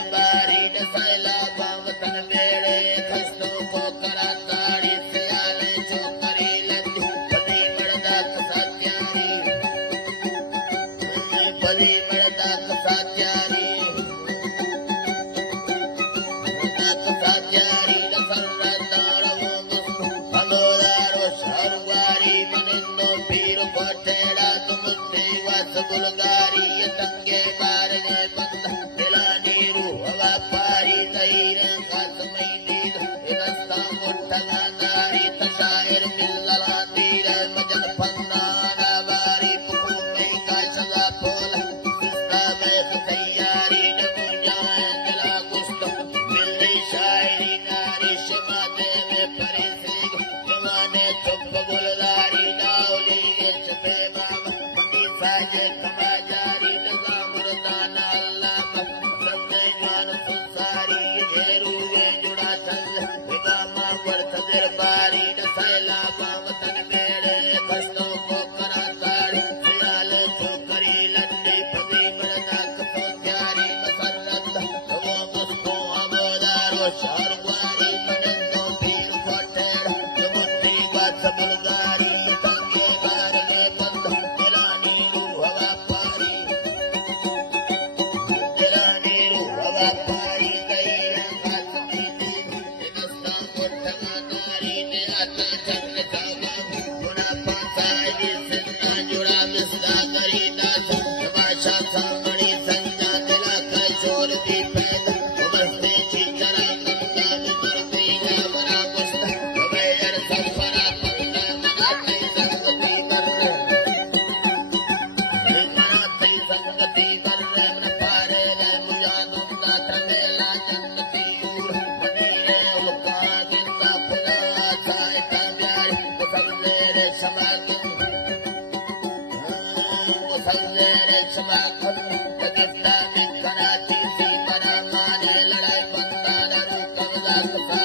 दरबारी दसैला बावतन मेरे खस्तों को करा ताड़ी सियाले चौकरी लंदी बली मर्दा कसात्यारी बली मर्दा कसात्यारी कसात्यारी दसरा ताड़वो हलोदारो शहरवारी मनिंदो पीर कोठेड़ा तुमसे वस बुलगारी तंगे बार गए बंद दिला नीरू हवा पारी तहीरे खासमई नीर रस्ता मुठगा नारी तशायर मिल्ला तीर मजन फन्ना नाबारी पुकू में काशगा पोल किस्ता में तैयारी नमुजा दिला गुस्त मिलनी शायरी नारी शमा देवे परिसिग जवाने चुप बुलगारी नावली के चपे बाबा मनी साजे कमाजारी लगा मुर्दाना अल्लाह संगे ज्ञान संसारी घेरुए जुड़ा चल विदामा वर्त दरबारी दसैला बावतन मेरे कष्टों को करा ताड़ी सियाले चौकरी लंडी पदी मरदा कसोत्यारी मसरत वो मुस्को अबोदारो शहरवारी मनिंदो पीर कोठेड़ा जुमुती बात बुलगारी तंगे बार में बंद दिला नीरू हवा पारी दिला नीरू हवा पारी तहीरे खासमई नीर रस्ता मुठगा नारी ने आता जंग जागा गुना पासाई सिंधा जुड़ा मिसदा करी दास तमाशा सामणी संजा दिला का शोर दी पैदा उमस्ते चीचरा कंगा मुर्दी जावरा गुस्त बेयर सफरा कंगा मनाते संगति कर मनाते संगति कर मन पारे ले मुझा दुंगा तमेला जन्नती दूर मनीरे उका गिंदा खुदा साए कामयारी मुसल्ले रे समागिन मुसल्ले रे समागिन तगट्टा में कराची सी बना माने लड़ाई बंदा नरू कमला कसा